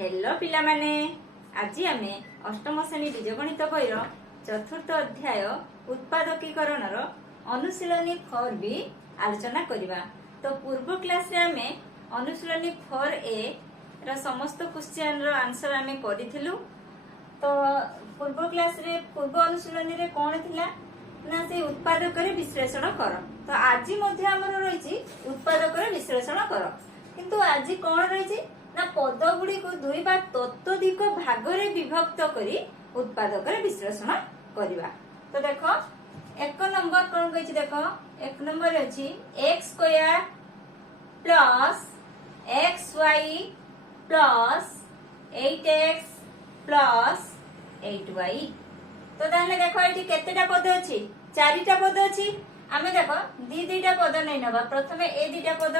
Hello पिला माने आज आमे अष्टम श्रेणी बीजगणित बईर चतुर्थ अध्याय उत्पादकीकरण अनुशीलनी 4 भी आलोचना करिबा। तो पूर्व क्लास रे आमे अनुशीलनी 4A रा समस्त क्वेश्चन रो आंसर आमे करिथिलु। तो पूर्व क्लास रे पूर्व अनुशीलनी रे कोन थिला ना से उत्पादक रे विश्लेषण कर। तो आज मध्ये हमर रहिछि उत्पादक रे विश्लेषण कर, किंतु आज कोन रहिछि ना पद गुडी को दुई बा तत्वधिक भाग रे विभक्त करी उत्पादक रे विश्लेषण करिबा। तो देखो एक नंबर कोन कहिछि, देखो एक नंबर अछि x square plus xy plus 8x plus 8y। तो ताहले देखो एठी केतेटा पद अछि, चारिटा पद अछि। आमे देखो दीटा पद नै नबा, प्रथमे ए दीटा पद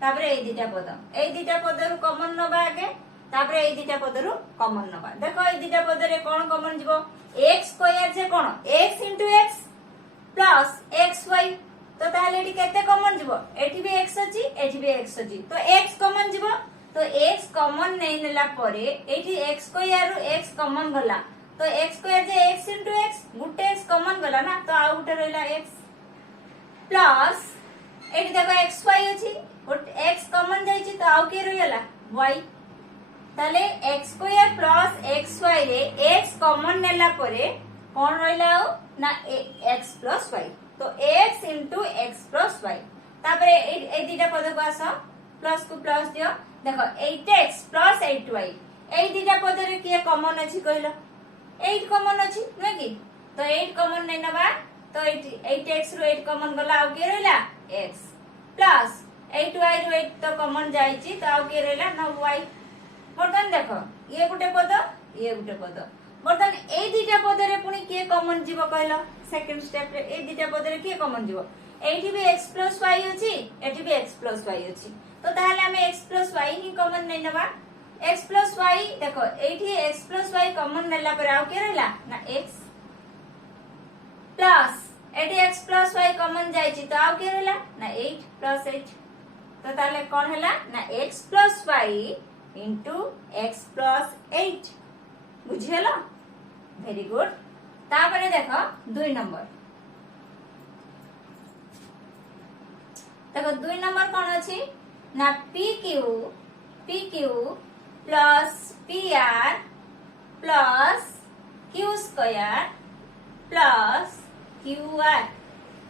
तापरे ए दीटा पद, ए दीटा पदरु कॉमन नबा आगे, तापरे ए दीटा पदरु कॉमन नबा। देखो ए दीटा पद रे कोन कॉमन जिवो, x स्क्वायर जे कोन x * x प्लस xy। तो ताहले एठी केते कॉमन जिवो, एठी भी x अछि एठी भी x अछि, तो x कॉमन जिवो। तो x कॉमन नै नेला परे एठी x स्क्वायर रु x कॉमन गला, तो x स्क्वायर जे x * x गुटे x कॉमन गला ना, तो आ गुटे रहला x प्लस एठी देखो xy अछि, x कॉमन जाइछि, तो आउ के रहला y। ताले x स्क्वायर प्लस xy रे x कॉमन नेला परे कोन रहला ना x प्लस y। तो x * x प्लस y, तापरे ए दीटा पद को आसो प्लस को प्लस दियो। देखो 8x प्लस 8y, ए दीटा पद रे के कॉमन अछि कहलो, 8 कॉमन अछि न कि, तो 8 कॉमन नै नबा, तो 8x रु 8 कॉमन गला, आउ के रहला x प्लस 8y रु 8 तो कॉमन जाइछि, तो आउ के रहला ना y। बर्तन देखो ये गुटे पद ये गुटे पद, बर्तन ए दीटा पद रे पुनी के कॉमन जीवो कहलो, सेकंड स्टेप रे ए दीटा पद रे के कॉमन जीवो, एठी भी x प्लस y अछि एठी भी x प्लस y अछि। तो ताहले हमें x प्लस y ही कॉमन नै नबा, x प्लस y देखो एठी x प्लस y कॉमन नेला पर आउ के रहला ना x प्लस एठी x प्लस y कॉमन जाइछि, तो आउ के रहला ना 8 प्लस 8। तो ताहले कोन हला ना x plus y into x plus 8। बुझियलो, वेरी गुड। तापरे देखो 2 नंबर, देखो 2 नंबर कोन अछि ना pq plus pr plus q square plus qr।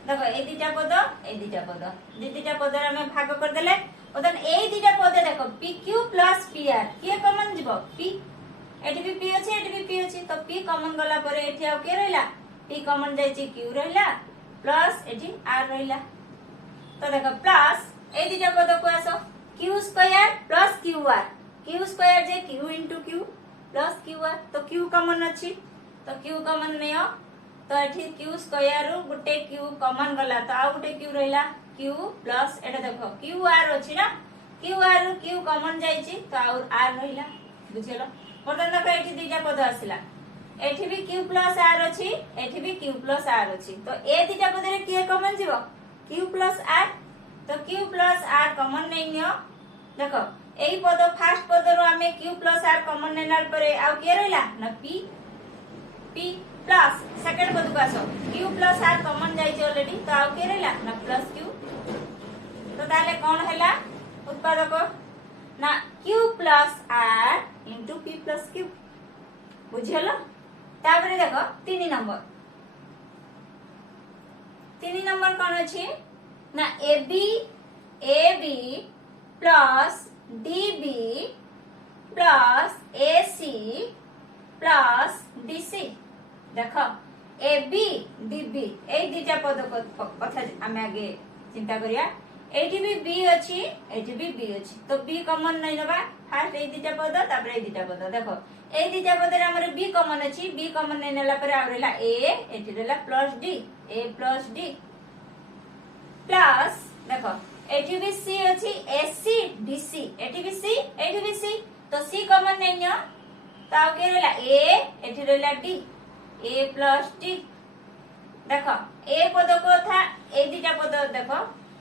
देखो ए दीटा पद ए दीटा पद, दीटा पद रे हम भाग कर देले। ओदन ए दीटा पद देखो pq प्लस pr के कॉमन जिवो p, एठी भी p अछि एठी भी p अछि, तो p कॉमन गला परे एठी आ के रहला p कॉमन जाइछि q रहला प्लस एठी r रहला। तो देखो प्लस ए दीटा पद को आसो q square plus qr, q square जे q * q प्लस qr, तो q कॉमन अछि, तो q कॉमन नयो, तो एठी q स्क्वायर रु गुटे q कॉमन गला, तो आ गुटे q रहला q प्लस एटा देखो qr अछि ना, qr रु q कॉमन जाइछि, तो आ r रहला। बुझियलो, बर्तन देखो एठी दीटा पद आसिला, एठी भी q प्लस r अछि एठी भी q प्लस r अछि, तो ए दीटा पद रे के कॉमन जिवो q प्लस r, तो q प्लस r कॉमन नै नियो। देखो एई पद फर्स्ट पद रो हमें q प्लस r कॉमन नेनार परे आ के रहला ना p प्लस सेकंड पद को आसो q प्लस r कॉमन जाइछि ऑलरेडी, तो आ के रहला ना प्लस q। तो ताले कोन हैला उत्पादक ना q plus r into p plus q। बुझियलो, तापरे देखो 3 नंबर, 3 नंबर कोन अछि ना ab plus db plus ac plus dc। देखो ab db ए दीटा पद कथा हमें आगे चिंता करिया। एठी भी b अछि एठी भी b अछि, तो b कॉमन नै नबा, फर्स्ट ए दीटा पद तापर ए दीटा पद। देखो ए दीटा पद रे हमर b कॉमन अछि, b कॉमन नै नेला पर आ रहला a, एठी रहला plus d, a plus d plus देखो एठी भी c अछि ac dc, एठी भी c एठी भी c, तो c कॉमन नै नियो, तो आ के रहला a एठी रहला d, a प्लस d। देखो ए पद को था ए दीटा पद, देखो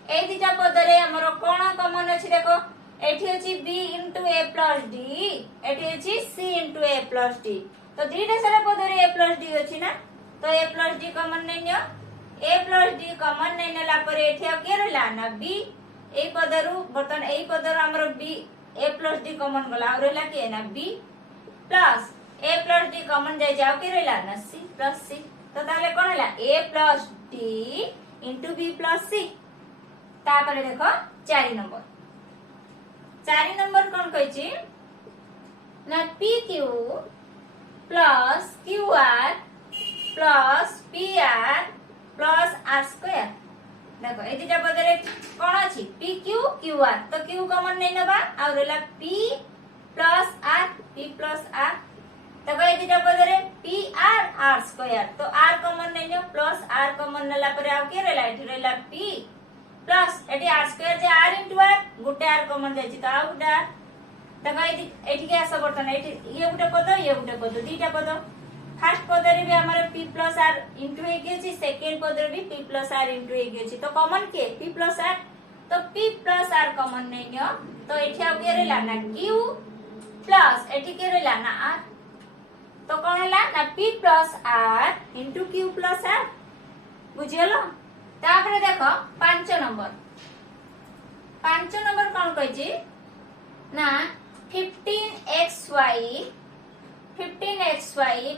ए दीटा पद रे हमर कोन कॉमन अछि, देखो एठी अछि b * a + d, एटी अछि c into a plus d तो दीटा सारा पद रे a plus d अछि ना तो a plus d कॉमन नै neo a plus d common नै नेला पर एठी आ के रहला ना b ए पदरु बर्तन ए पदरु हमर b a plus d common गला आ रहला के ना b plus a plus d common जाय जाओ के रहला ना c plus c तो ताले कोन हला a plus d into b plus c तापर देखो 4 नंबर कोन कहै छी ना pq plus qr plus pr plus r square देखो ए दिटा पदरे कोन अछि pq qr तो q कॉमन नै नबा आ रहला p plus r तो ए दिटा पदरे pr r square तो r कॉमन नै न प्लस r कॉमन नला पर आ के रहला एठी रहला p प्लस एटी r स्क्वायर जे r into r गुटे r कॉमन जाय छी तो आ गुटे r देखो एठी के आस बर्तन एठी ये गुटे पद दीटा पद फर्स्ट पद रे भी हमर p plus r into ए के छी सेकंड पद रे भी p plus r into ए के छी तो कॉमन के p plus r तो p plus r कॉमन नै नियो तो एठी आ के रहला ना q प्लस एठी के रहला ना r तो कोन हला ना p plus r into q plus r बुझियलो तापरे देखो 5 नंबर कोन कहै छी ना 15xy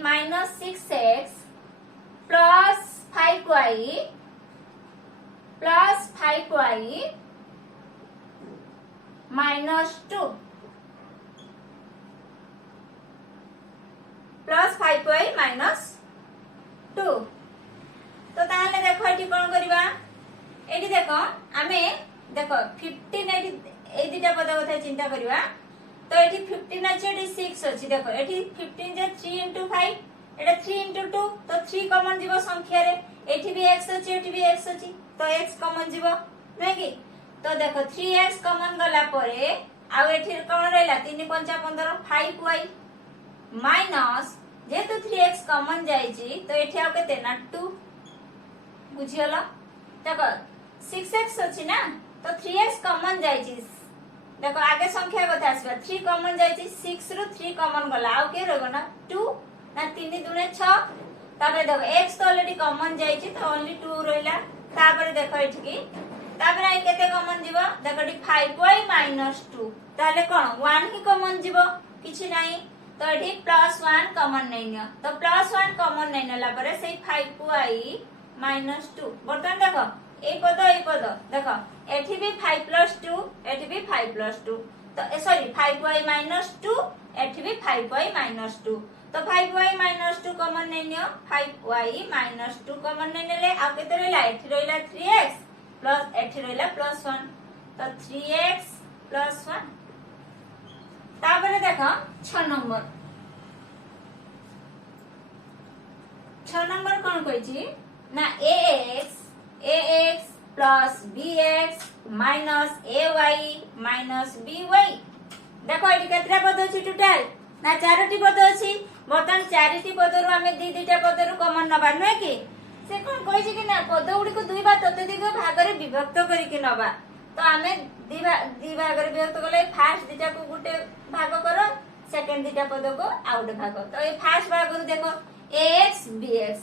minus 6x plus 5y minus 2 plus 5y minus 2 तो ताहले देखो एठी कोन करबा एठी देखो आमे देखो 15 एठी ए दिटा पद कथा चिंता करबा तो एठी 15 अछि एठी 6 अछि देखो एठी 15 जे 3 into 5 एटा 3 into 2 तो 3 कॉमन जीवो संख्या रे एठी भी x अछि एठी भी x अछि तो x कॉमन जीवो नै कि तो देखो 3x कॉमन गला परे आ एठी कोन रहला 3 5 15 5y माइनस जेतु 3x कॉमन जाय छी तो एठी आ केते ना 2 बुझियला देखो 6x अछि ना तो 3x कॉमन जाय छी देखो आगे संख्या कथा आसबा 3 कॉमन जाय छी 6 रु 3 कॉमन गला आ के रहबो ना 2 ना 3 दुने 6 तापर देखो x तो ऑलरेडी कॉमन जाय छी तो ओनली 2 रहला तापर देखो एठी की तापर आई केते कॉमन जीवो देखो एठी 5y - 2 ताले कोन 1 ही कॉमन जीवो किछि नाही तो एठी +1 कॉमन नै नियो तो +1 कॉमन नै नला परे सेही 5y - 2 बर्तन देखो ए पद देखो एठी भी 5 + 2 एठी भी 5 + 2 तो सॉरी 5y - 2 एठी भी 5y - 2 तो 5y - 2 कॉमन नै नियो 5y - 2 कॉमन नै नेले आ केते रहला एठी रहला 3x प्लस एठी रहला +1 तो 3x + 1 ताबरे देखो 6 नंबर कोन कहै छी ना ax plus bx minus ay minus by देखो एटी केतरा पद अछि टोटल ना चारोटी पद अछि बर्तन चारिटी पदरु हमें दीटा पदरु कॉमन नबा नै कि से कोन कहै छी कि ना पद गुडी को दुई बार ततोधिक भाग रे विभक्त करि कि नबा तो हमें दी भाग रे विभक्त कले फर्स्ट दीटा को गुटे भाग करो सेकंड दीटा पद को आउट भाग तो ए फर्स्ट भाग रु देखो ax bx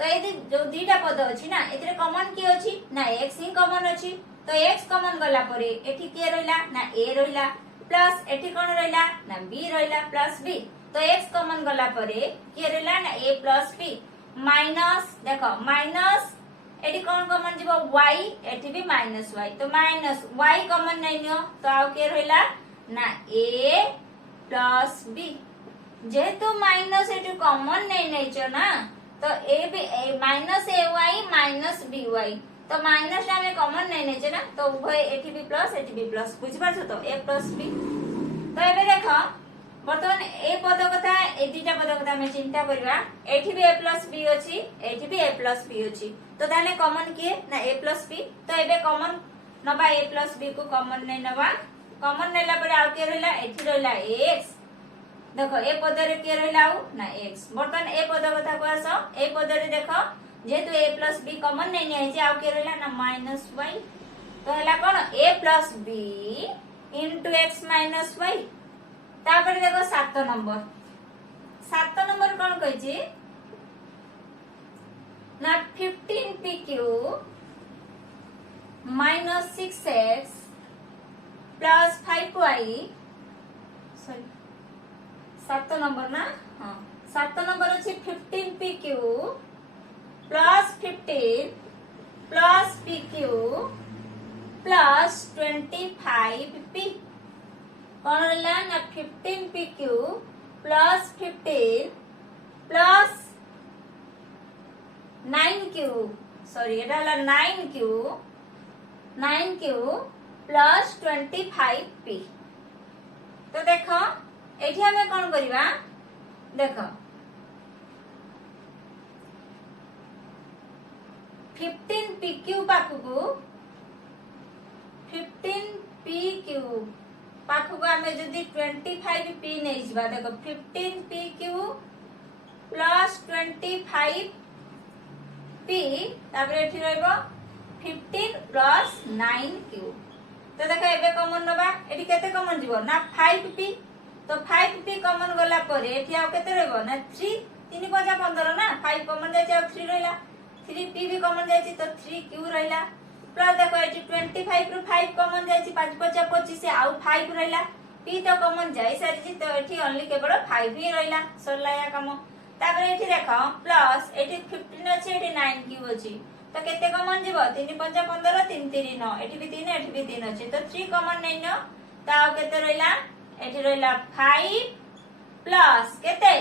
तो ये जो दीटा पद अछि ना एतरे कॉमन की अछि ना x ही कॉमन अछि तो x कॉमन गला परे एठी के रहला ना a रहला प्लस एठी कोन रहला ना b रहला प्लस b तो x कॉमन गला परे के रहला ना a प्लस b माइनस देखो माइनस एठी कोन कॉमन जीवो y एठी भी माइनस y तो माइनस y कॉमन नै नियो तो आ के रहला ना a प्लस b जेतु माइनस एठी कॉमन नै छ ना तो a भी माइनस ay - by तो माइनस हमें कॉमन नै छै ना तो उभय एठी भी प्लस बुझ पाछो तो a प्लस b तो एबे देखो बर्तमान ए पद कथा ए दीटा पद कथा हम चिंता करबा एठी भी a प्लस b अछि एठी भी a प्लस b अछि तो ताले कॉमन किए ना a प्लस b तो एबे कॉमन नबा a प्लस b को कॉमन नै नबा कॉमन नेला पर आ के रहला एठी रहला x देखो ए पद रे के रहला ना x बर्तन ए पद कथा को आसो ए पद रे देखो जेतु a प्लस b कॉमन नै नै छै आ के रहला ना -y तो हला कोन a plus b into x minus y तापर देखो 7 नंबर 7 नंबर कौन कहिछि ना 15pq minus 6x plus 5y sorry 7 number ना हाँ 7 नंबर अच्छी 15pq plus 15 plus pq plus 25p कौन रहा ना 15pq plus 15 plus 9q sorry एटा हला 9q प्लस 25p तो देखो एठी हमें कौन करिवा देखो 15pq पाखु 15pq पाखु हमें जदी 25p नै जिबा देखो 15pq प्लस 25p तापर एठी रहइबो 15 प्लस 9q तो देखो एबे कॉमन नबा एठी केते कॉमन जीवो ना 5p तो 5p कॉमन गला परे एठी आउ केते रहइबो ना 3 3 5 15 ना 5 कॉमन जाय आ 3 रहला 3p भी कॉमन जाय तो 3q रहला प्लस देखो एठी 25 रु 5 कॉमन जाय 5 5 25 से आउ 5 रहला p तो कॉमन जाय सारी तो एठी ओनली केवल 5 ही रहला सरला या काम तापर एठी देखो प्लस एठी 15 अछि एठी 9q अछि तो केते कॉमन जीवो 3 5 15 3 3 9 एठी भी 3 एठी भी 3 अछि तो 3 कॉमन नै न ताउ केते रहला एठी रहला 5 प्लस केते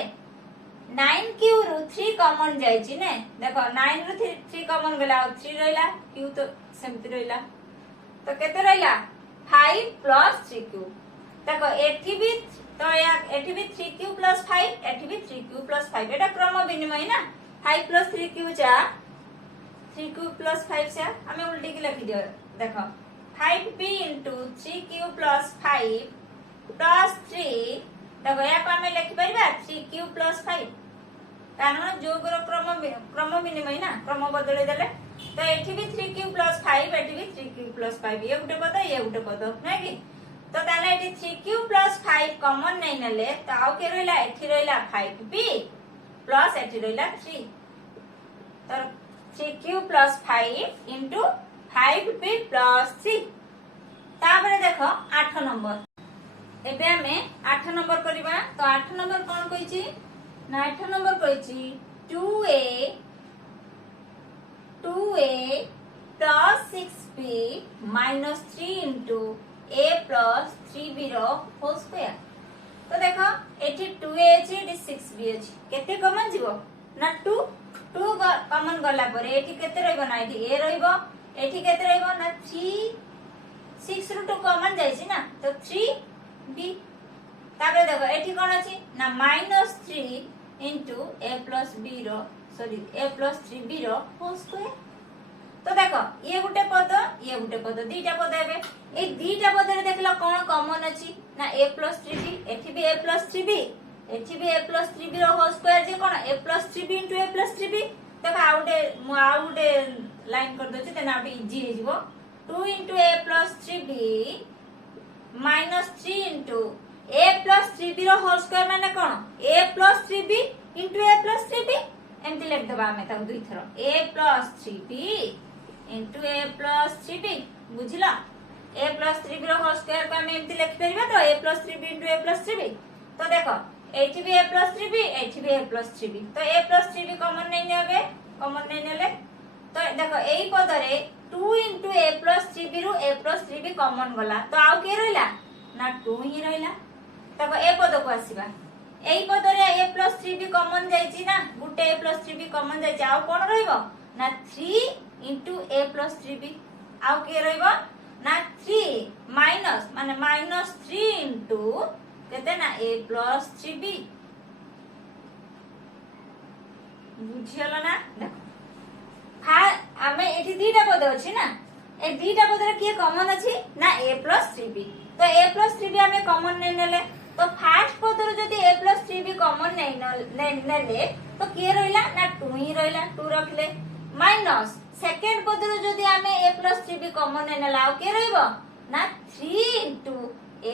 9q रु 3 कॉमन जाय छि ने देखो 9 रु 3 कॉमन गला 3 रहला q तो सेमति रहला तो केते रहला 5 प्लस 3q देखो एठी भी तो या एठी भी 3q प्लस 5 एठी भी 3q प्लस 5 एटा क्रम विनिमय ना 5 प्लस 3q जा 3q प्लस 5 से हमें उल्टी की लिख दियो देखो 5p into 3q plus 5 plus 3 देखो या को हमें लिख परिबा 3q प्लस 5 कारण जोगर क्रम विनिमय ना क्रम बदले देले तो एठी भी 3q प्लस 5 एठी भी 3q प्लस 5 ये गुटे पद ये गुटे पद नै कि तो ताले एठी 3q प्लस 5 कॉमन नै नेले तो आउ के रहला एठी रहला 5p प्लस एठी रहला 3 तो 3q plus 5 into 5p plus 3 तापर देखो 8 नंबर एबे हमें 8 नंबर करिबा तो 8 नंबर कोन कहिछि ना 8 नंबर कहिछि 2a plus 6p minus 3 into a plus 3b रो होल स्क्वायर तो देखो एठी 2a अछि एठी 6b अछि केते कॉमन जीवो ना 2 कॉमन गला परे एठी केते रहइबो ना एठी a रहइबो एठी केते रहइबो ना 3 6 रु 2 कॉमन जायछि ना तो 3b ताबे देखो एठी कोन अछि ना -3 into a plus b रो सॉरी a plus 3b रो होल स्क्वायर तो देखो ये गुटे पद दीटा पद हेबे ए दीटा पद रे देखला कोन कॉमन अछि ना a plus 3b एठी भी a plus 3b एठी भी a plus 3b रो होल स्क्वायर जे कोन a plus 3b into a plus 3b देखो आउटे लाइन कर दोछि तेना आउटे इजी हे जिवो 2 into a plus 3b minus 3 into a plus 3b रो होल स्क्वायर माने कोन a plus 3b into a plus 3b एमति लिख दबा हमें तब दुई थरो a plus 3b into a plus 3b बुझिला a plus 3b रो होल स्क्वायर को हम एमति लिख परिबा तो a plus 3b into a plus 3b तो देखो एठी भी a plus 3b एठी भी a plus 3b तो a plus 3b कॉमन नै नेबे कॉमन नै नेले तो देखो एई पद रे 2 into a plus 3b रु a plus 3b कॉमन गला तो आउ के रहला ना 2 ही रहला देखो ए पद को आसीबा एई पद रे a plus 3b कॉमन जायछि ना गुटे a plus 3b कॉमन जायछि आउ कोन रहइबो ना 3 into a plus 3b आउ के रहइबो ना 3 माइनस माने -3 into केते ना a plus 3b बुझियला ना देखो आमे एठी दीटा पद अछि ना ए दीटा पद रे के कॉमन अछि ना a plus 3b तो a plus 3b हमें कॉमन नै नेले तो फर्स्ट पद रे जदी a plus 3b कॉमन नै नेले तो के रहइला ना 2 ही रहइला 2 रखले माइनस सेकंड पद रे जदी हमें a plus 3b कॉमन नै नेला के रहइबो ना 3 into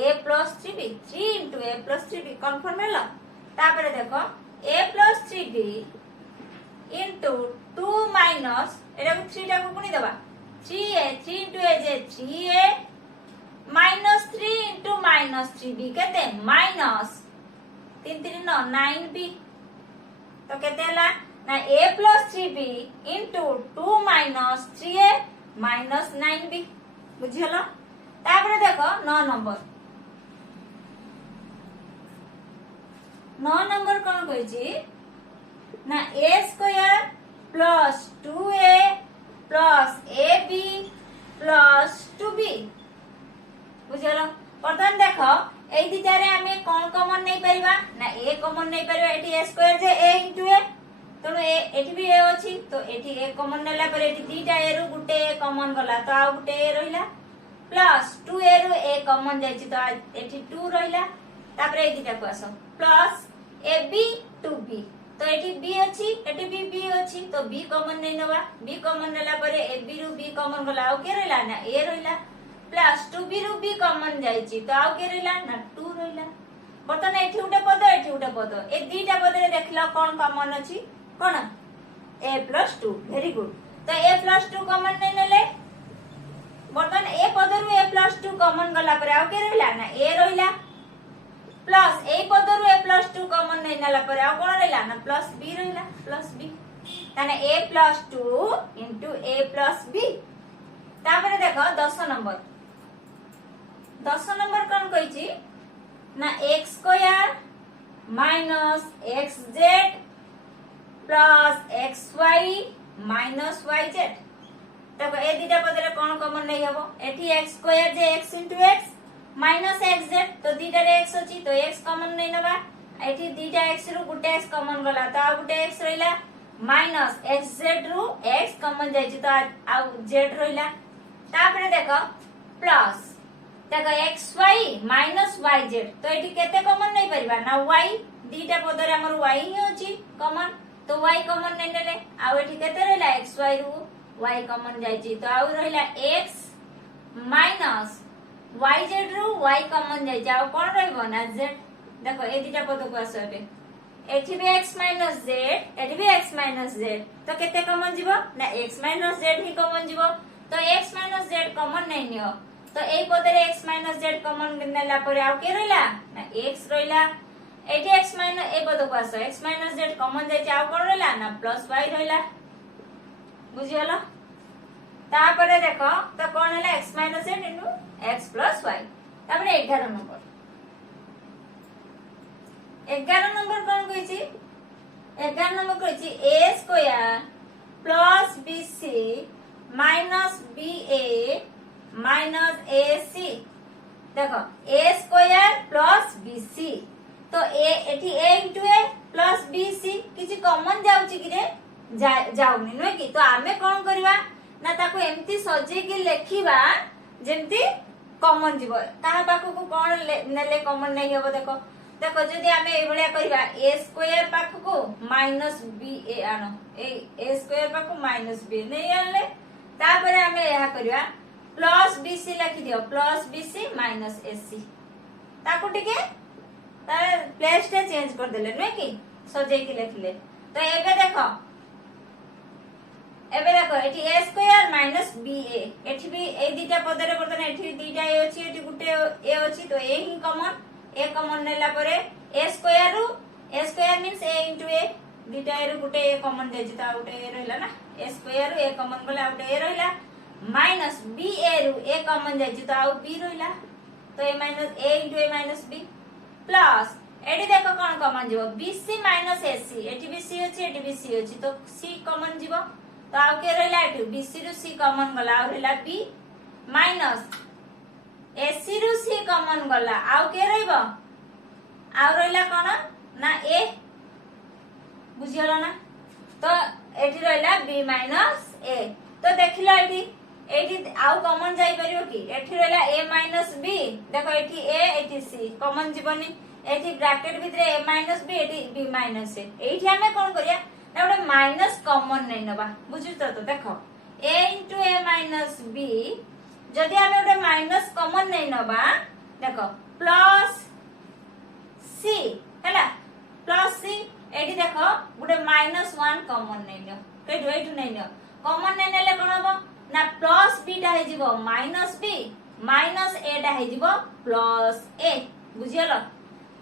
a plus 3b 3 into a plus 3b confirm है ला तापर देखो a plus 3b into 2 minus एटा को 3 टा को गुणी देबा 3a 3 into a J 3a minus 3 into minus 3b केते minus 3 3 9 9b तो केते हला ना a plus 3b into 2 minus 3a minus 9b बुझियलो तापर देखो 9 नंबर कौन कहिछि ना a square plus 2a plus ab plus 2b बुझियलो बर्तमान देखो एई दिटारे हमें कौन कॉमन नहीं परिबा ना a कॉमन नहीं परिबा एठी a square J a into a तो एठी भी a अछि तो एठी a कॉमन नेला पर एठी दीटा a रु गुटे a कॉमन गला तो आ गुटे a रहिला प्लस 2a रु a कॉमन जायछि तो एठी 2 रहिला तापर ए दीटा को आसो प्लस ab 2b तो एठी b अछि एठी भी b अछि तो b कॉमन नै नबा b कॉमन नेला पर ab रु b कॉमन गला आ के रहिला ना a रहिला प्लस 2b रु b कॉमन जायछि तो आ के रहिला ना 2 रहिला बर्तमान एठी उटे पद ए दीटा पद रे देखला कोन कॉमन अछि कोन a plus 2 वेरी गुड तो a plus 2 कॉमन नै नेले बर्तमान ए पद रु a plus 2 कॉमन गला पर आ के रहिला ना a रहिला प्लस ए पद रु a plus 2 कॉमन नै नेला पर आ कोन रहिला ना प्लस b रहिला प्लस b ताने a plus 2 into a plus b तापर देखो 10 नंबर कोन कहिछि ना x square minus xz plus xy minus yz देखो ए दीटा पदरे कोन कॉमन नै हबो एठी x स्क्वायर जे x into x minus xz तो दीटा रे x अछि तो x कॉमन नै नबा एठी दीटा x रु गुटे x कॉमन गला तो आ गुटे x रहिला माइनस xz रु x कॉमन जायछि तो आ z रहिला तापर देखो प्लस देखो xy माइनस yz तो एठी केते कॉमन नै परिबा ना y दीटा पदरे हमर y ही अछि कॉमन तो y कॉमन नै नेले आ एठी केते रहिला xy रु y कॉमन जायछि तो आ रहिला x माइनस yz रु y कॉमन जायछि आ कोन रहबो ना z देखो ए दीटा पद को आसबे एठी भी x माइनस z एठी भी x माइनस z तो केते कॉमन जीवो ना x माइनस z ही कॉमन जीवो तो x माइनस z कॉमन नै नियो तो ए पदरे x माइनस z कॉमन नेला पर आ के रहिला ना x रहिला एठी x माइनस ए पद को आसो x माइनस z कॉमन जायछि आ कोन रहिला ना प्लस y रहिला बुझियलो तापरे देखो तो कोन हला x minus z into x plus y तापरे 11 नंबर कोन कहिछि 11 नंबर कहिछि a square plus bc minus ba minus ac देखो a स्क्वायर प्लस bc तो a एठी a into a plus bc किछि कॉमन जाउची कि रे जाउनी नो कि तो आमे कोन करबा ना ताको एम्ति सजे कि लेखिबा जेम्ति कॉमन जीवो ताहा पाखो को कोन नेले कॉमन नै हेबो देखो देखो जदि आमे ए भलिया करबा a स्क्वायर पाखो को माइनस ba आनो a स्क्वायर पाखो माइनस b नै आले तापरे आमे एहा करबा प्लस bc लिखि दियो प्लस bc माइनस ac ताको टिके तारे प्लेस टे चेंज कर देले नै कि सजे कि लिखले तो एबे देखो एठी a स्क्वायर माइनस ba एठी भी ए दीटा पदरे बर्तन एठी दीटा a अछि एठी गुटे a अछि तो a he common a common नेला परे a स्क्वायर रु a square means a into a दीटा a रु गुटे a कॉमन जायछि तो गुटे a रहला ना a स्क्वायर रु a कॉमन गला गुटे a रहला माइनस ba रु a कॉमन जायछि तो b रहला तो a minus a into a minus b plus एठी देखो कोन कॉमन जीवो bc माइनस ac एठी भी c अछि एठी भी c अछि तो c कॉमन जीवो तो आउ के रहला एठी bc रु c कॉमन गला आ रहला b माइनस ac रु c कॉमन गला आउ के रहबो आ रहला कोन ना a बुझियला ना तो एठी रहला b माइनस a तो देखिला एठी आउ कॉमन जाई परियो कि एठी रहला a माइनस b देखो एठी a एठी c कॉमन जीवनी एठी ब्रैकेट भितरे a माइनस b एठी b माइनस a एठी हमें कोन करिया ना ओडे माइनस कॉमन नै नबा बुझित तो देखो a into a minus b जदि हमें ओडे माइनस कॉमन नै नबा देखो प्लस -1 कॉमन नहीं नियो केठु एठु नहीं नियो कॉमन नहीं नेले कोन हबो ना प्लस b टा हे जिवो -b माइनस a टा हे जिवो प्लस a बुझियलो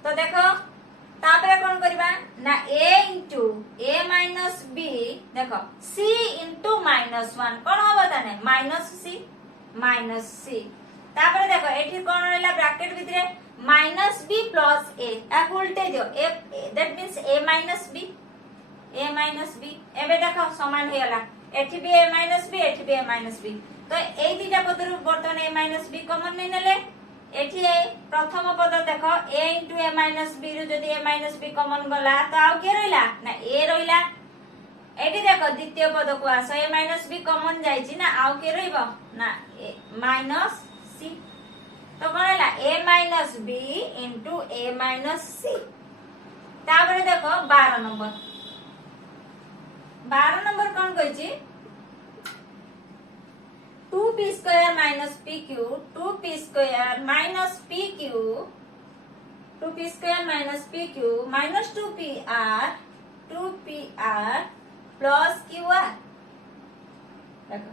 तो देखो तापरे कोन करबा ना a into a minus b देखो c into -1 कोन हबो ताने -c तापरे देखो एठी कोन रहला ब्रैकेट भितरे -b plus a आ उल्टे दियो a that means a minus b एबे देखो समान हे गला एठी भी a minus b एठी भी a minus b तो एई दिटा पदरु बर्तन a minus b कॉमन नै नेले एठी प्रथम पद देखो a into a minus b रु जदी a minus b कॉमन गला तो आउ के रहला ना a रहला एठी देखो द्वितीय पद को आसो a minus b कॉमन जाईची ना आउ के रहइबो ना माइनस c तो कोन हैला a minus b into a minus c ताबरे देखो 12 नंबर कोन कहछि 2p square minus pq 2p square minus pq 2p square minus pq minus 2pr plus qr देखो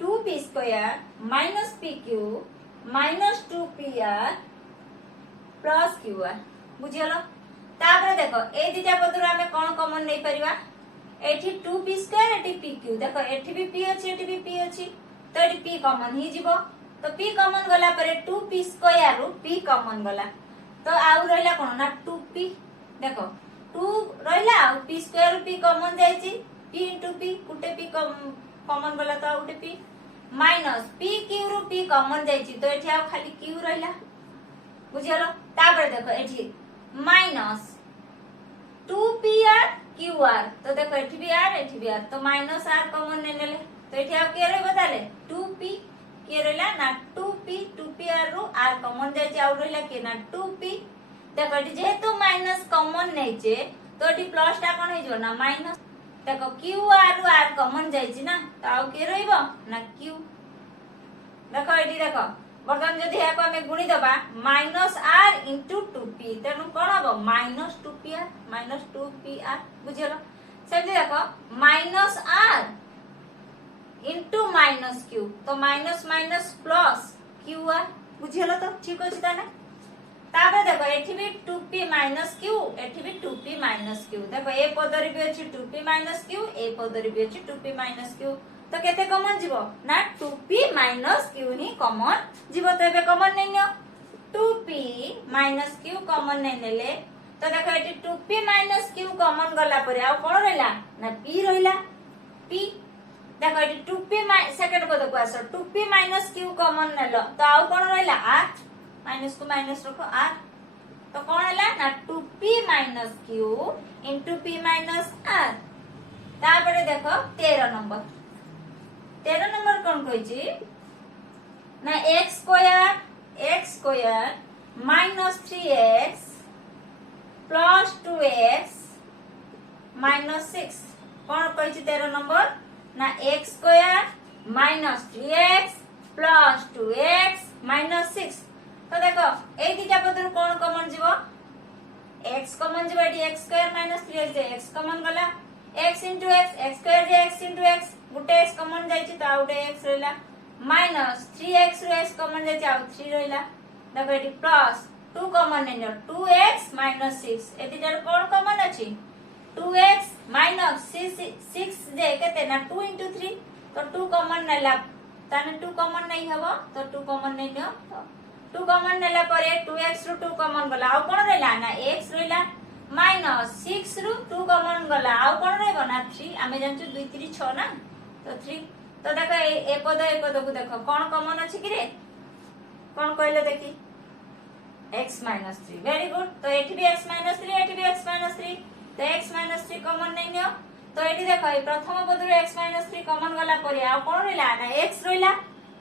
2p square minus pq minus 2pr plus qr बुझियलो तापर देखो ए दिटा पदरु हमें कोन common नै परिबा एठी 2p square एठी pq देखो एठी भी p अछि एठी भी p अछि तो एठी p कॉमन ही जीवो तो p कॉमन गला परे 2p स्क्वायर रु p कॉमन गला तो आउ रहला कोन ना 2p देखो 2 रहला आ p स्क्वायर रु p कॉमन जाईची p into p गुटे p कॉमन गला तो गुटे p माइनस pq रु p कॉमन जाईची तो एठी आ खाली q रहला बुझियलो तापर देखो एठी माइनस 2pr qr तो देखो एठी भी r तो माइनस r कॉमन नै नेले तो एठी आ के रहबो ताले 2p के रहला ना 2pr रु r कॉमन जाय आउ रहला के ना 2p देखो एठी जेहेतु माइनस कॉमन नै जे तो एठी प्लस टा कोन हे जो ना माइनस देखो qr रु r कॉमन जाय छी ना तो आउ के रहइबो ना q देखो एठी देखो बर्तन जदि हे को हमें गुणी दबा -r into 2p तेनु कोन हबो -2pr बुझियलो सेमति देखो -r into -q तो माइनस माइनस प्लस qr बुझियलो तो ठीक अछि ताने ताबे देखो एठी भी 2p q एठी भी 2p q देखो ए पदरी भी अछि 2p q ए पदरी भी अछि 2p q तो केते कॉमन जीवो ना 2p q ही कॉमन जीवो तो एबे कॉमन नै नियो 2p q कॉमन नै नेले तो देखो एटी 2p q कॉमन गला परे आ कोन रहला ना p रहला p देखो एटी 2p सेकंड पद को आसो 2p q कॉमन नेलो तो आ कोन रहला r माइनस को माइनस रखो r तो कोन हैला ना 2p q into p r तापरे देखो 13 नंबर कोन कहै छी ना x square minus 3x plus 2x minus 6 कोन कहै छी 13 नंबर ना x square minus 3x plus 2x minus 6 तो देखो ए दिटा पदरु कोन कॉमन जीवो x कॉमन जीवो eighty x square minus 3x जे x कॉमन गला x into x स्क्वायर जे x into x गुटे x common जाईची तो आउटे x रहला माइनस 3x रु x कॉमन जाईची आउ 3 रहला देखो एटी प्लस 2 कॉमन नै 2x - 6 एटी जर कोन कॉमन अछि 2x - 6 जे केते ना 2 into 3 तो 2 कॉमन नेला ताने 2 कॉमन नै हबो तो 2 कॉमन नै नियो 2 कॉमन नेला परे 2x रु 2 कॉमन गला आउ कोन रहला ना x रहला माइनस 6 रु 2 कॉमन गला आउ कोन रहबो ना 3 आमे जानछु 2 3 6 ना तो 3 तो देखो ए पद को देखो कोन कॉमन अछि कि रे कोन कहले देखि x - 3 वेरी गुड तो एठी भी x - 3 एठी भी x - 3 तो x - 3 कॉमन नै नियो तो एठी देखो ए प्रथम पदरु x - 3 कॉमन गला परे आ कोन रहला ना x रहला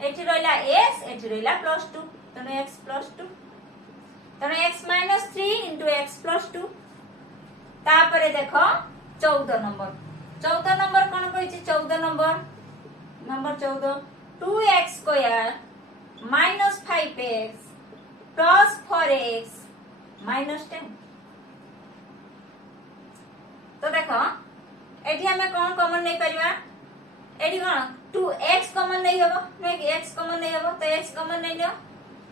एठी रहला s एठी रहला +2 तने x +2 तने x - 3 into x +2 तापरे देखो 14 नंबर कोन कहै छी 14 number 14 2x square minus 5x plus 4x minus 10 तो देखो एठी हमें कौन कॉमन नहीं परिबा एठी कौन 2x कॉमन नहीं होबो नै कि x कॉमन नहीं होबो तो x कॉमन नहीं लियो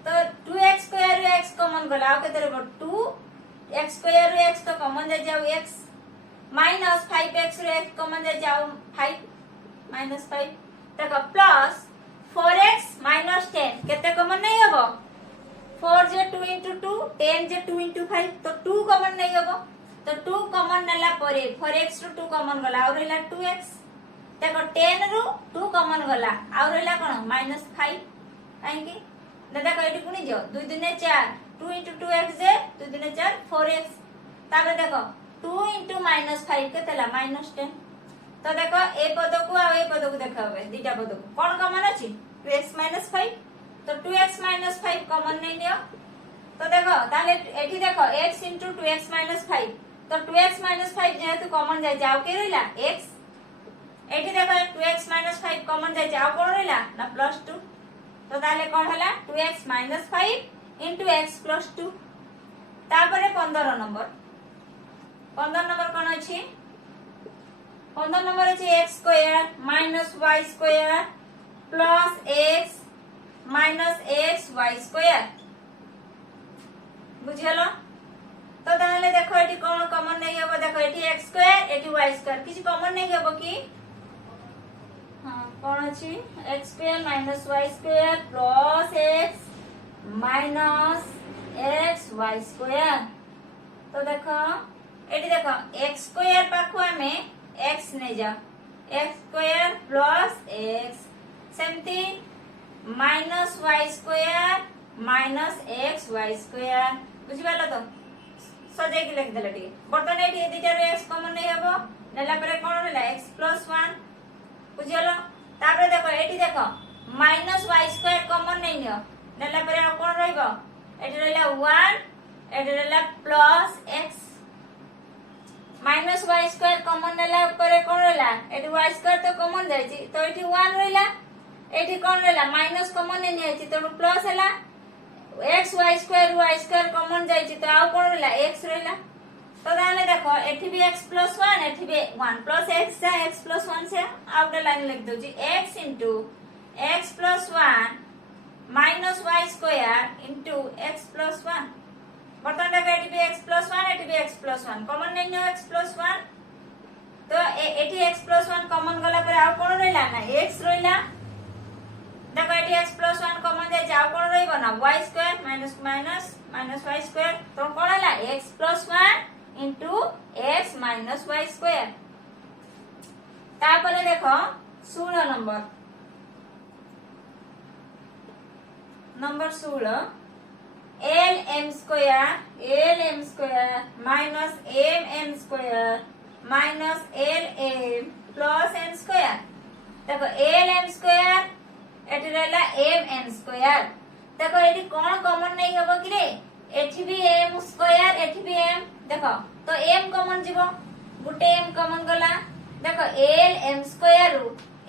तो 2x स्क्वायर रे x कॉमन गला आ केते रहबो 2x स्क्वायर रे x तो कॉमन जाय जाऊ x माइनस 5x रे x कॉमन जाय जाऊ 5 माइनस 5 तक प्लस 4x माइनस 10 केते कॉमन नहीं होबो 4 जे 2 into 2 10 जे 2 into 5 तो 2 कॉमन नहीं होबो तो 2 कॉमन नेला परे 4x रू 2 कॉमन गला और रहला 2x देखो 10 रू 2 कॉमन गला और रहला कोन -5 काहे की देखो एटी पुनी जो 2 दुने 4 2 into 2x जे 2 दुने 4 4x ताबे देखो 2 into -5 केतेला -10 तो देखो ए पद को आ ए पद को देखाबे दीटा पद को कोन कॉमन अछि 2x - 5 तो 2x - 5 कॉमन नहीं लियो तो देखो ताले एठी देखो x into 2x - 5 तो 2x - 5 जेहेतु कॉमन जाय जाओ के रहला x एठी देखो 2x - 5 कॉमन जाय जाओ कोन रहला ना +2 तो ताले कोन हला 2x - 5 into x + 2 तापरे 15 नंबर कोन अछि 15 नंबर अछि x square minus y square plus x minus x y square बुझियलो तो ताहले देखो एटी कोन कॉमन नहीं होबो देखो एटी x स्क्वायर एटी y स्क्वायर किछि कॉमन नहीं होबो की हां कोन अछि x square minus y square plus x minus x y square तो देखो एटी देखो x स्क्वायर पाखु हमें x नहीं जा x स्क्वायर प्लस x सेमती minus y square minus x y square बुझि पालो तो सजे के लिख देला ठीक बर्तन एठी दिटा रे x कॉमन नहीं हबो नेला परे कोन रहला x + 1 बुझियलो तापरे देखो एठी देखो माइनस y स्क्वायर कॉमन नहीं नियो नेला परे आ कोन रहइबो एठी रहला 1 एठी रहला plus x minus y square common नेला परे कोन रहला एठी y स्क्वायर तो कॉमन जायछि तो एठी 1 रहला एठी कोन रहला माइनस कॉमन नहीं नियछि तो प्लस हला x y स्क्वायर कॉमन जायछि तो आ कोन रहला x रहला तो ताले देखो एठी भी x + 1 एठी भी 1 प्लस x से x + 1 से आउट लाइन लिख दोछि x into x + 1 minus y square into x + 1 बर्तन देखो एठी भी x + 1 एठी भी x + 1 कॉमन नहीं नो x + 1 तो एठी x + 1 कॉमन गला पर आ कोन रहला ना x रहला देखो एठी x + 1 कॉमन जाय जाओ कोन रहइबो ना y square minus minus minus y square तो कोन हला x + 1 into x minus y square तापरे देखो 16 number 16 lm square minus mn square minus lm plus n square देखो lm स्क्वायर एठी रहला mn स्क्वायर देखो एठी कोन कॉमन नहीं होबो कि रे एठी भी m स्क्वायर एठी भी m देखो तो m कॉमन जीवो गुटे m कॉमन गला देखो lm स्क्वायर रु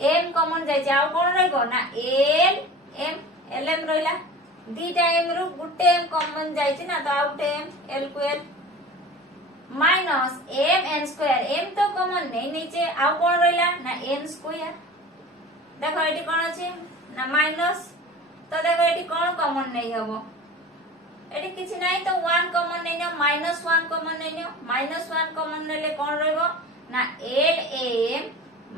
m कॉमन जाय जाओ कोन रहइबो ना lm रहला दीटा m रु गुटे m कॉमन जायछि ना तो आउट m l को l minus mn square m तो कॉमन नहीं नीचे आ कोन रहला ना n स्क्वायर देखो एठी कोन अछि ना माइनस तो देखो एठी कोन कॉमन नहीं हबो एठी किछि नाही तो 1 कॉमन नहीं न -1 कॉमन नहीं न -1 कॉमन नेले कोन रहइबो ना lm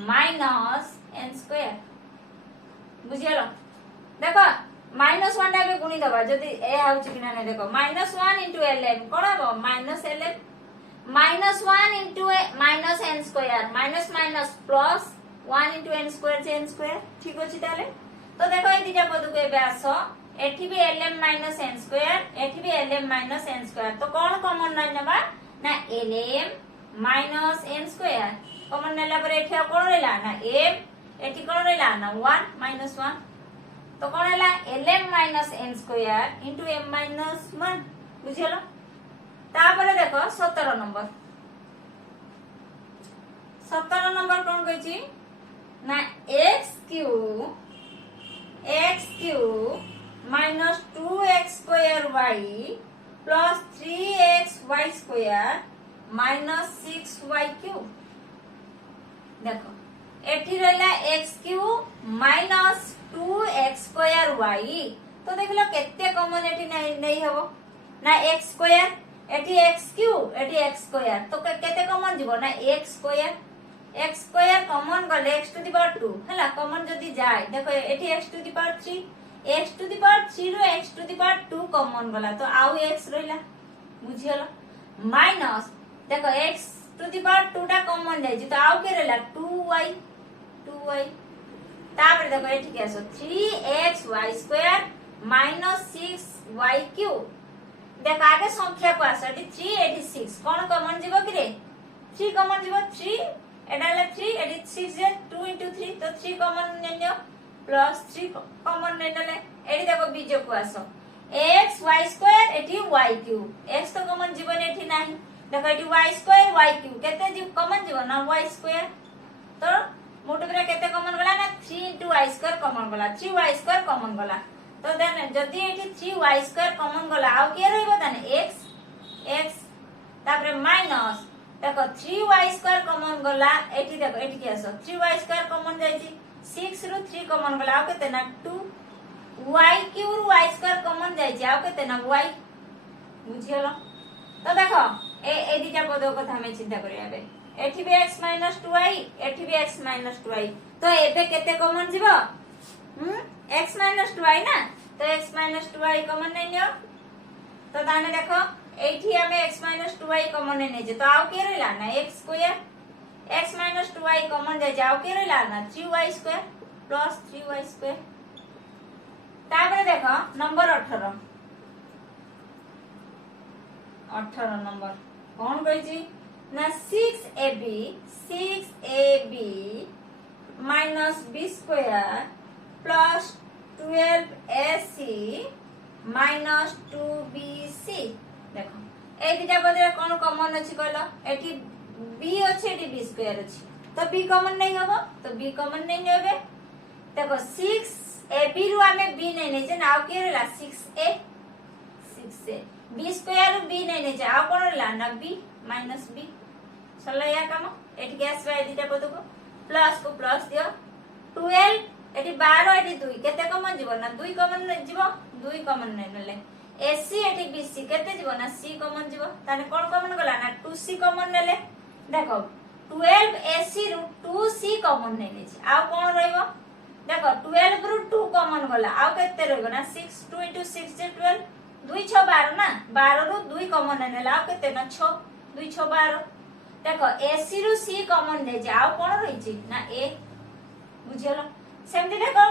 माइनस n स्क्वायर बुझियलो देखो -1 टाके गुणी दबा जदी ए आउछि कि ना देखो -1 into lm कोन हबो -lm -1 into -n square minus minus plus 1 into n square n square ठीक अछि ताले तो देखो ए दिटा पद को एबे आसो एठी भी lm minus n स्क्वायर एठी भी lm minus n स्क्वायर तो कोन कॉमन नै नबा ना lm minus n square common नेला पर एठी कोन रहला ना m एठी कोन रहला ना 1 minus 1 तो कोन हला lm minus n square into m minus 1 बुझियलो तापर देखो 17 नंबर कोन कहछि ना x cube minus 2x square y plus 3x y square minus 6y cube देखो एठी रहला x cube minus 2x square y. तो देख लो केते कॉमन एठी नहीं हबो ना x स्क्वायर एठी x क्यूब एठी x स्क्वायर तो केते कॉमन जीवो ना x स्क्वायर कॉमन गले x टू द पावर 2 हला कॉमन जदी जाय देखो एठी x to the power 3 x to the power 3 रो x to the power 2 common गला तो आउ x रहला बुझियलो माइनस देखो x टू द पावर 2 टा कॉमन जाय तो आउ के रहला 2y तापर देखो एठी के आसो 3xy square minus 6y cube देखो आगे संख्या को आसो एठी 3 एठी 6 कोन कॉमन जीवो कि रे 3 कॉमन जीवो 3 एडाले 3 एठी 6 जे 2 into 3 तो 3 कॉमन नेन्यो प्लस 3 कॉमन नेनले एठी देखो बीजो को आसो xy स्क्वायर एठी y क्यूब x तो कॉमन जीवन एठी नाही देखो एठी y स्क्वायर y क्यूब केते जीव कॉमन जीवन ना y स्क्वायर तो मोटे पर केते कॉमन गला ना 3 into y स्क्वायर कॉमन गला 3y स्क्वायर कॉमन गला तो देन जदी एठी 3y स्क्वायर कॉमन गला आउ के रहइबो तने x तापर माइनस देखो 3y स्क्वायर कॉमन गला एठी देखो एठी के आसो 3y स्क्वायर कॉमन जाईची 6 रु 3 कॉमन गला आउ केते ना 2 y cube y square common जाईची आउ केते ना y बुझियलो तो देखो ए दिटा पद कथा हम चिंता करिया बे एठी भी x - 2y एठी भी x - 2y तो एबे केते कॉमन जीवो x - 2y ना तो x - 2y कॉमन नै लियो तो ताने देखो एठी हमें x - 2y कॉमन नै जे तो आउ के रहला ना x square x - 2y common जाय जाओ के रहला ना 3y square plus 3y square तापर देखो नंबर 18 नंबर कौन कहिची ना 6ab minus b square plus 12ac minus 2bc देखो ए दिटा बदले कोन कॉमन अछि कहलो एठी b अछि एठी b स्क्वायर अछि तो b कॉमन नहीं हबो तो b कॉमन नहीं नेबे देखो 6ab रु हमें b नहीं नै जे नाउ के रहला 6a b स्क्वायर रु b नहीं नै जे आ कोन रहला ना b माइनस b सला या काम एठी गैस बाय दिटा पद को प्लस दियो 12 एठी 12 एठी 2 केते कॉमन जीवो ना 2 कॉमन जीवो 2 कॉमन नै नले ac एठी bc केते जीवो ना c कॉमन जीवो ताने कोन कॉमन गला ना 2c कॉमन नले देखो 12ac रु 2c कॉमन नै नै आ कोन रहइबो देखो 12 रु 2 कॉमन गला आ केते रहइबो ना 6 2 into 6 जे 12 2 6 12 ना 12 रु 2 कॉमन नै नले आ केते ना 6 2 6 12 देखो ac रु c कॉमन दे जाओ कोन रहिची ना a बुझियलो सेमति देखो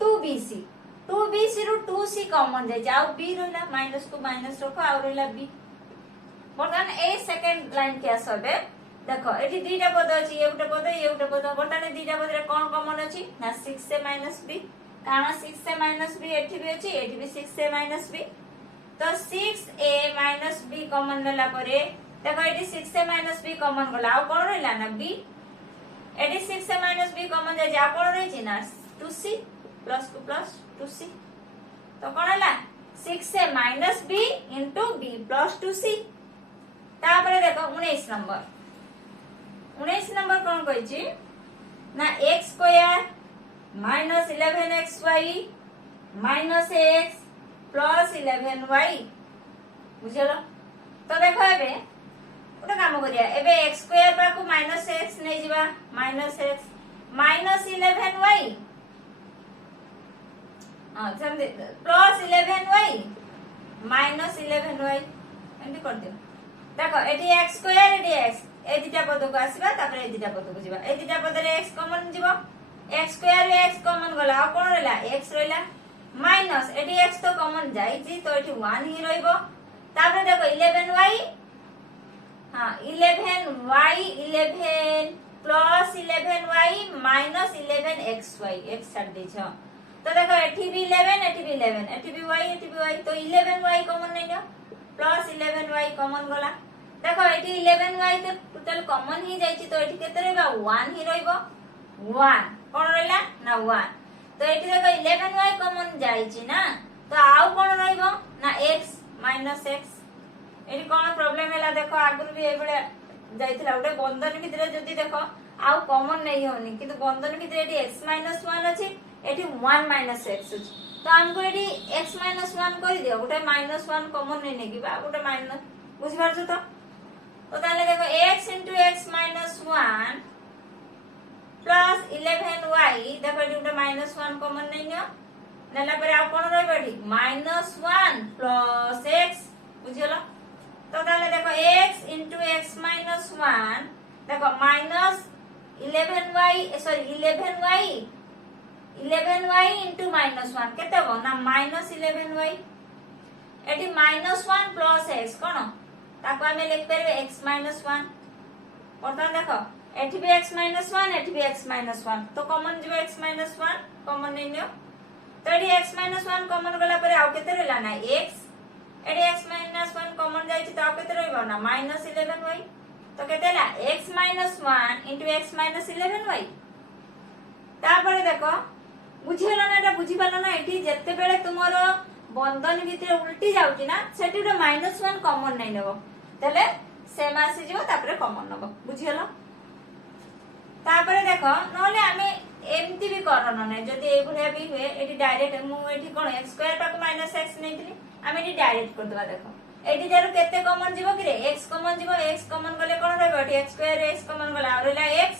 2bc रु 2c कॉमन दे जाओ b रहला माइनस को माइनस रखो आ रहला b बर्तन ए सेकंड लाइन के आसबे देखो एठी दीटा पद अछि ए उटा पद बर्तन दीटा पद रे कोन कॉमन अछि ना 6 से माइनस b कारण 6 से माइनस b एठी भी अछि एठी भी 6 से माइनस b तो 6a माइनस b कॉमन लेला परे देखो एटी 6 से माइनस b कॉमन गला आ कोन रहला ना b एटी 6 से माइनस b कॉमन जाय जा कोन रहिची ना 2c प्लस 2 प्लस 2c तो कोन हला 6 से minus b into b plus 2c तापर देखो 19 नंबर कोन कहिची ना x square minus 11xy minus x plus 11y बुझलो तो देखो एबे उटा काम करिया एबे x स्क्वायर पा को माइनस x नै जिबा माइनस x माइनस 11y हां जल्दी plus 11y minus 11y Andy कर दियो देखो एटी x स्क्वायर एटी x ए दिटा पद को आसीबा तापर ए दिटा पद को जिबा ए दिटा पद रे x कॉमन जिबो x स्क्वायर रे x कॉमन गला आ कोन रहला x रहला माइनस एटी x तो कॉमन जाई जी तो एटी 1 ही रहइबो तापर देखो 11y हां 11y 11 plus 11y minus 11xy x छाड़ दे छ तो देखो एठी भी 11 एठी भी 11 एठी भी y तो 11y कॉमन नै न प्लस 11y कॉमन गला देखो एठी 11y तो टोटल कॉमन ही जाई छी तो एठी केते रहबा 1 ही रहइबो 1 कोन रहला ना 1 तो एठी देखो 11y कॉमन जाई छी ना तो आउ कोन रहइबो ना x माइनस x एठी कोन प्रॉब्लम हैला देखो आगुर भी एबळे जाइथिला उडे बंधन भितरे जदी देखो आउ कॉमन नहीं होनी किंतु बंधन भितर एटी x माइनस 1 अछि एटी 1 माइनस x अछि तो हमको एटी x माइनस 1 कर दियो गोटे माइनस 1 कॉमन नहीं नेकी बा गोटे माइनस बुझि पारछु तो ताले देखो x into x minus 1 plus 11y देखो एटी गोटे माइनस 1 कॉमन नहीं नियो नेला पर आ कोन रहबो एटी माइनस 1 plus x बुझियलो तो ताले देखो x into x minus 1 देखो minus 11y sorry 11y into minus 1 केते हो ना minus 11y eighty minus 1 plus x कोन ताको हमें लिख परबे x माइनस 1 बर्तमान देखो एटी भी x माइनस 1 एटी भी x माइनस 1 तो कॉमन जीव x माइनस 1 कॉमन नहीं नियो तो एटी x माइनस 1 कॉमन गला पर आउ केते रहला ना x eighty x minus 1 common जाई त आउ केते रहबो ना माइनस 11y तो केते ला x minus 1 into x minus 11y तापर देखो बुझियला ना एटा बुझि पालो ना एठी जत्ते बेले तुमरो बंधन भितर उल्टी जाउची ना सेठी रे माइनस 1 कॉमन नहीं नेबो तले सेम आसी जिवो तापर कॉमन नबो बुझियला तापर देखो नले आमे एमती भी करन नै जदी ए भलिया भी हुए एठी डायरेक्ट मु एठी कोन x स्क्वायर पाक माइनस x नेथिली आमे एठी डायरेक्ट कर दवा देखो एठी जरो केते कॉमन जीवो कि रे x कॉमन जीवो x कॉमन गले कोन रहबो एठी x स्क्वायर x कॉमन गला आ रहला x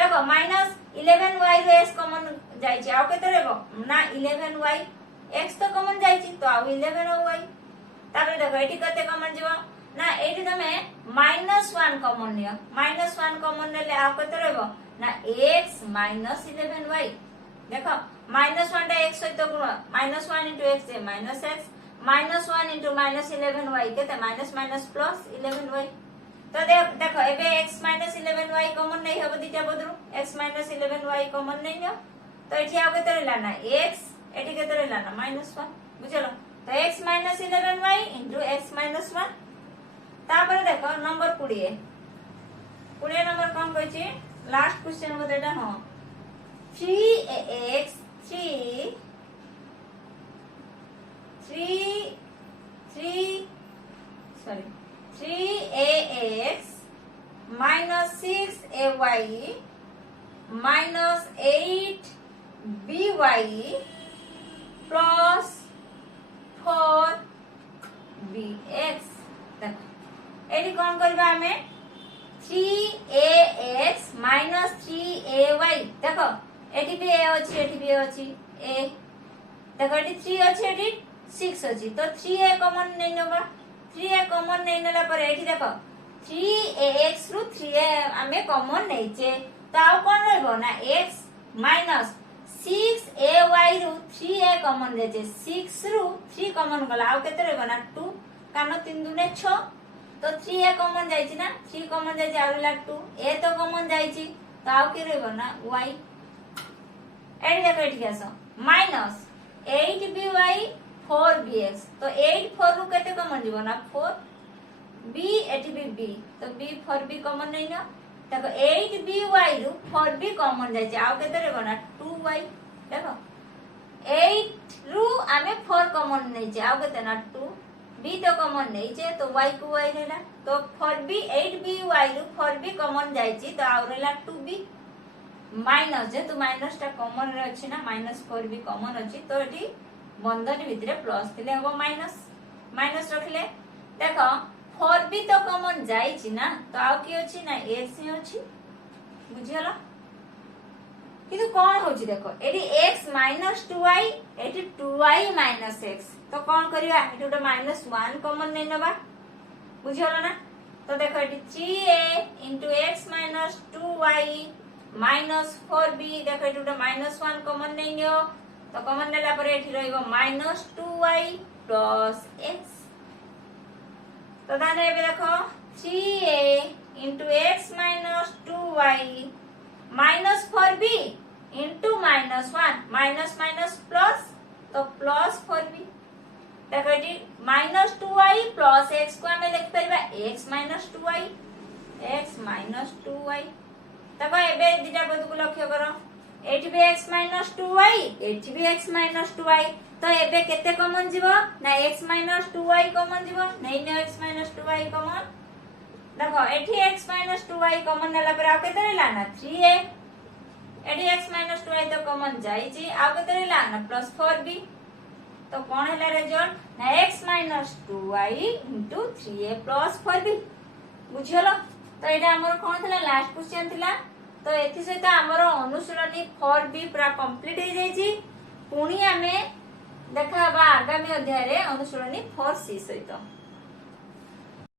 देखो माइनस 11y रो x कॉमन जाई छी आ केते रहबो ना 11y x तो कॉमन जाई छी तो आ 11y तापर देखो एठी केते कॉमन जीवो ना एठी तमे माइनस 1 कॉमन लियो माइनस 1 कॉमन लेले आ केते रहबो ना x माइनस 11y देखो माइनस 1 टा x सहित गुण माइनस 1 into x जे minus x minus 1 into minus 11y केते माइनस माइनस प्लस 11y तो देखो एबे x माइनस 11y कॉमन नहीं हबो दिटा Badru x minus 11y common नहीं नियो तो एठी आ केते रहला ना x एठी केते रहला ना माइनस 1 बुझलो तो x minus 11y into x minus 1 तापर देखो नंबर 20 नंबर कोन कहै छी लास्ट क्वेश्चन बोल देता हो 3ax 3ax minus 6ay minus 8by plus 4bx देखो एडी कोन करबा हमें 3ax minus 3ay देखो एटी भी a अछि एटी भी अछि a देखो एटी 3 अछि एटी 6 अछि तो 3a कॉमन नै नबा 3a कॉमन नै नला पर एटी देखो 3ax रु 3a हमें कॉमन नै छे तो आ कोन रहबो ना x minus 6ay रु 3a कॉमन दे छे 6 रु 3 कॉमन गला आ केते रहबो ना 2 कानो 3 दुने 6 तो 3a कॉमन जाई छी ना 3 कॉमन जाई छी आउला 2 a तो कॉमन जाई छी तो आउ के रहबो ना y एडी देखो एठी आसो माइनस 8by 4bx तो 8 4 रु केते कॉमन जीवो ना 4 b एठी भी b तो b 4b कॉमन नै न देखो 8by रु 4b कॉमन जाई छी आउ केते रहबो ना 2y देखो 8 रु आमे 4 कॉमन नै छी आउ केते ना 2 b तो कॉमन नहीं छे तो y को y रहला तो 4b 8b y रु 4b कॉमन जाई छी तो आ रहला 2b माइनस जे तो माइनस टा कॉमन रे अछि ना माइनस 4b कॉमन अछि तो एठी बंधन भितरे प्लस थिले हबो माइनस रखले देखो 4b तो कॉमन जाई छी ना तो आ की अछि ना x ही अछि बुझियला किंतु कोन होछि देखो एठी x minus 2y एठी 2y minus x तो कोन करिया एठी उटा -1 कॉमन नै नबा बुझियला ना तो देखो एठी 3a into x minus 2y minus 4b देखो एठी उटा -1 कॉमन नै नियो तो कॉमन नेला पर एठी रहइबो -2y plus x तो दाने एबे देखो 3a into x minus 2y minus 4b into -1 minus minus plus तो plus 4b देखो एटी -2y plus x को हमें लिख परबा x minus 2y देखो एबे दिटा बदु को लक्ष्य करो एटी भी x minus 2y एटी भी x minus 2y तो एबे केते कॉमन जीवो ना x minus 2y कॉमन जीवो नै न x minus 2y कॉमन देखो एठी x - 2y कॉमन नेला पर आ केते रहला ना 3a एठी x - 2y तो कॉमन जाई छी आ केते रहला ना +4b तो कोन हैला रिजल्ट ना x - 2y * 3a + 4b बुझियलो तो एटा हमर कोन थिला लास्ट क्वेश्चन थिला तो एथि सहित हमर अनुशीलनी 4b पूरा कंप्लीट हो जाई छी पुणी हमें देखा आगामी अध्याय रे अनुशीलनी 4c सहित।